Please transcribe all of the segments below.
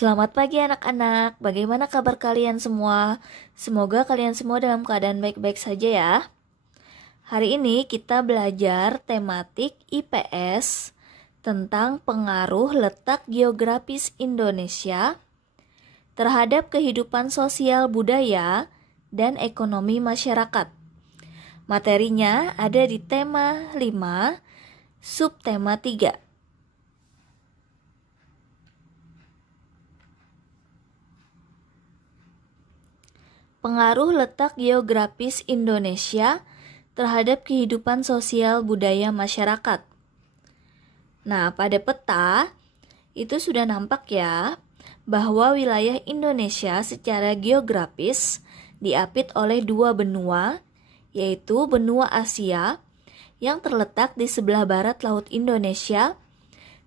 Selamat pagi anak-anak, bagaimana kabar kalian semua? Semoga kalian semua dalam keadaan baik-baik saja ya. Hari ini kita belajar tematik IPS tentang pengaruh letak geografis Indonesia terhadap kehidupan sosial budaya dan ekonomi masyarakat. Materinya ada di tema 5, subtema 3. Pengaruh letak geografis Indonesia terhadap kehidupan sosial budaya masyarakat. Nah, pada peta itu sudah nampak ya bahwa wilayah Indonesia secara geografis diapit oleh dua benua, yaitu benua Asia yang terletak di sebelah barat Laut Indonesia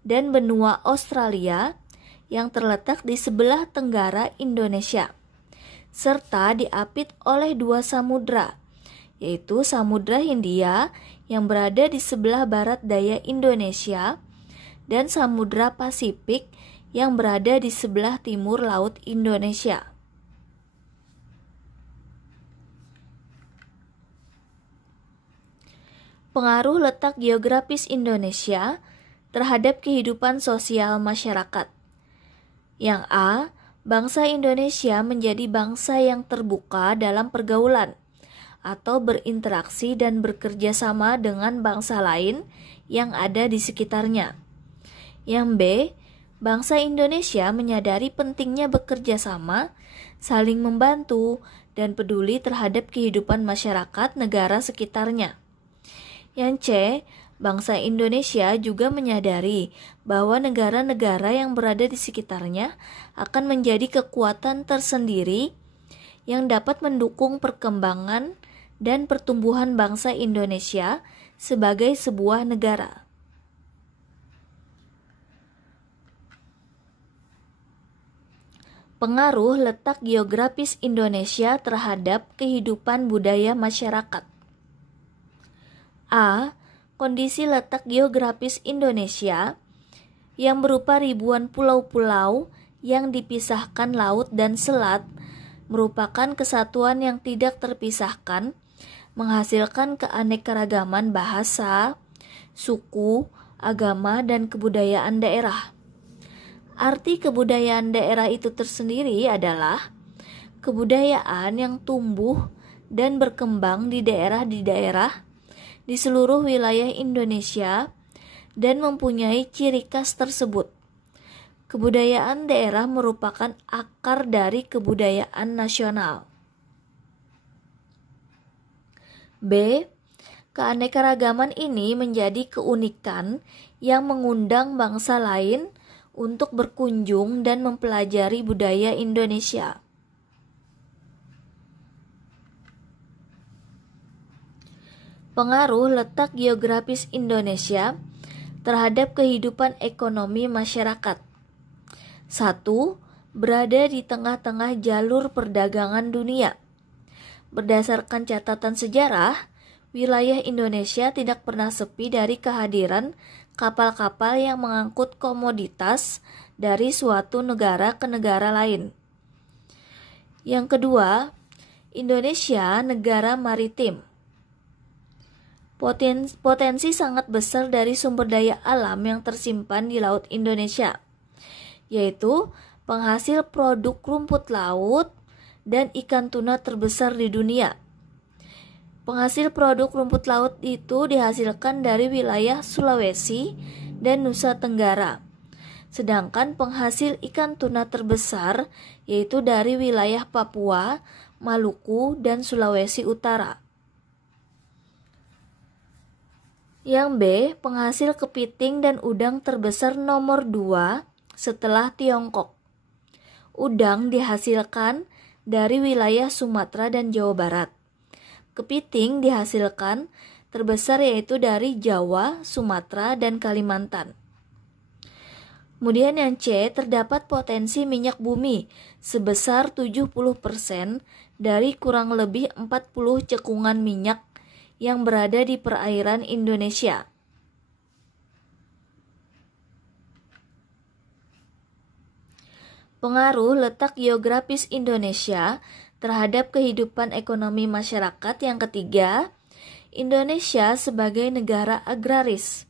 dan benua Australia yang terletak di sebelah tenggara Indonesia, serta diapit oleh dua samudra, yaitu Samudra Hindia yang berada di sebelah barat daya Indonesia dan Samudra Pasifik yang berada di sebelah timur Laut Indonesia. Pengaruh letak geografis Indonesia terhadap kehidupan sosial masyarakat. Yang A, bangsa Indonesia menjadi bangsa yang terbuka dalam pergaulan atau berinteraksi dan bekerja sama dengan bangsa lain yang ada di sekitarnya. Yang B, bangsa Indonesia menyadari pentingnya bekerja sama, saling membantu, dan peduli terhadap kehidupan masyarakat negara sekitarnya. Yang C, bangsa Indonesia juga menyadari bahwa negara-negara yang berada di sekitarnya akan menjadi kekuatan tersendiri yang dapat mendukung perkembangan dan pertumbuhan bangsa Indonesia sebagai sebuah negara. Pengaruh letak geografis Indonesia terhadap kehidupan budaya masyarakat. A, kondisi letak geografis Indonesia yang berupa ribuan pulau-pulau yang dipisahkan laut dan selat merupakan kesatuan yang tidak terpisahkan, menghasilkan keanekaragaman bahasa, suku, agama, dan kebudayaan daerah. Arti kebudayaan daerah itu tersendiri adalah kebudayaan yang tumbuh dan berkembang di daerah di seluruh wilayah Indonesia dan mempunyai ciri khas tersebut. Kebudayaan daerah merupakan akar dari kebudayaan nasional. B, keanekaragaman ini menjadi keunikan yang mengundang bangsa lain untuk berkunjung dan mempelajari budaya Indonesia. Pengaruh letak geografis Indonesia terhadap kehidupan ekonomi masyarakat. 1. Berada di tengah-tengah jalur perdagangan dunia. Berdasarkan catatan sejarah, wilayah Indonesia tidak pernah sepi dari kehadiran kapal-kapal yang mengangkut komoditas dari suatu negara ke negara lain. Yang kedua, Indonesia negara maritim. Potensi sangat besar dari sumber daya alam yang tersimpan di Laut Indonesia, yaitu penghasil produk rumput laut dan ikan tuna terbesar di dunia. Penghasil produk rumput laut itu dihasilkan dari wilayah Sulawesi dan Nusa Tenggara. Sedangkan penghasil ikan tuna terbesar yaitu dari wilayah Papua, Maluku, dan Sulawesi Utara. Yang B, penghasil kepiting dan udang terbesar nomor 2 setelah Tiongkok. Udang dihasilkan dari wilayah Sumatera dan Jawa Barat. Kepiting dihasilkan terbesar yaitu dari Jawa, Sumatera, dan Kalimantan. Kemudian yang C, terdapat potensi minyak bumi sebesar 70% dari kurang lebih 40 cekungan minyak yang berada di perairan Indonesia. Pengaruh letak geografis Indonesia terhadap kehidupan ekonomi masyarakat. Yang ketiga, Indonesia sebagai negara agraris.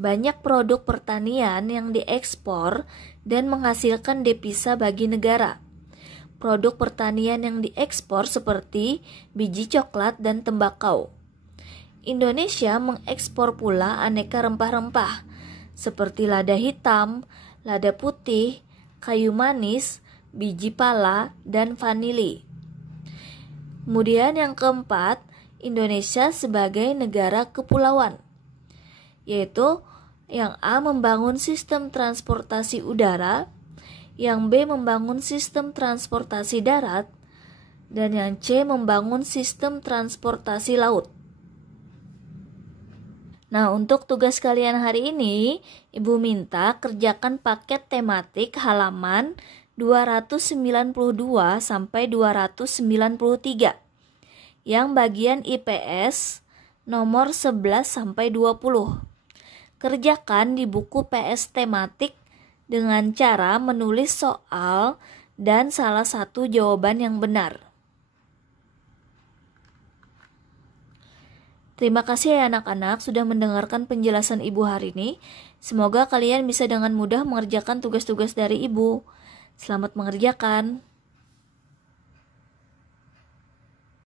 Banyak produk pertanian yang diekspor dan menghasilkan devisa bagi negara. Produk pertanian yang diekspor seperti biji coklat dan tembakau. Indonesia mengekspor pula aneka rempah-rempah seperti lada hitam, lada putih, kayu manis, biji pala, dan vanili. Kemudian yang keempat, Indonesia sebagai negara kepulauan, yaitu yang A membangun sistem transportasi udara, yang B membangun sistem transportasi darat, dan yang C membangun sistem transportasi laut. Nah, untuk tugas kalian hari ini, Ibu minta kerjakan paket tematik halaman 292 sampai 293 yang bagian IPS nomor 11 sampai 20. Kerjakan di buku PS tematik dengan cara menulis soal dan salah satu jawaban yang benar. Terima kasih ya anak-anak sudah mendengarkan penjelasan Ibu hari ini. Semoga kalian bisa dengan mudah mengerjakan tugas-tugas dari Ibu. Selamat mengerjakan.